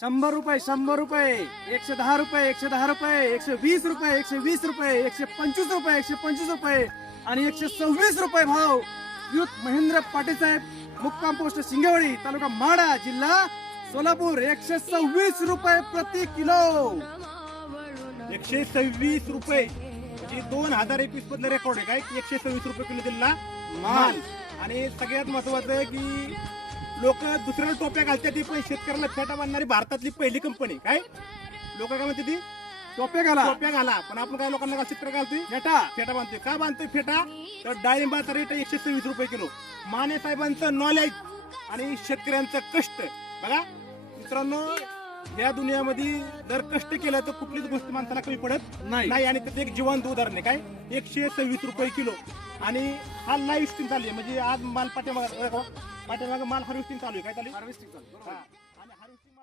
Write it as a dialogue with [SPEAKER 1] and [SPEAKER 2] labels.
[SPEAKER 1] शंभर रुपये शंभर रुपये एकशे दहा रुपये एकशे दहा रुपये एकशे वीस रुपये एकशे वीस रुपये एकशे पंचवीस रुपये एकशे पंचवीस रुपये आणि एकशे सव्वीस रुपये भाव. युथ महेंद्र पाटील साहेब मुक्काम पोस्ट शिंगेवाडी तालुका माडा जिल्हा सोलापूर. एकशे सव्वीस रुपये प्रति किलो.
[SPEAKER 2] एकशे सव्वीस रुपये. म्हणजे दोन हजार एकवीस मधलं रेकॉर्ड आहे काय? एकशे सव्वीस रुपये किलो दिलेला माल आणि सगळ्यात महत्वाचं आहे की लोक दुसऱ्याला टोप्या घालतात ती पण शेतकऱ्याला फेटा बांधणारी भारतातली पहिली कंपनी काय? लोक काय म्हणते ती?
[SPEAKER 1] टोपे घाला.
[SPEAKER 2] टोप्या घाला. पण आपण काय लोकांना घाल शेतकरी घालतोय?
[SPEAKER 1] नेटा
[SPEAKER 2] फेटा बांधतोय. का बांधतोय फेटा? तर डाळिंबाचा रेट एकशे सव्वीस रुपये किलो. माने साहेबांचं नॉलेज आणि शेतकऱ्यांचं कष्ट. बघा. मित्रांनो या दुनियामध्ये जर कष्ट केलं तर कुठलीच गोष्ट माणसाला कमी पडत
[SPEAKER 1] नाही.
[SPEAKER 2] नाही. आणि त्याचं एक जिवंत उदाहरण आहे. काय? एकशे सव्वीस रुपये किलो. आणि हा लाईव्ह स्ट्रीम चालू आहे. म्हणजे आज माल पाठ्यामाग पाठ्यामाग माल हार्वेस्टिंग चालू आहे. काय चालू
[SPEAKER 1] हार्वेस्टिंग चालू आणि
[SPEAKER 2] हार्वेस्टिंग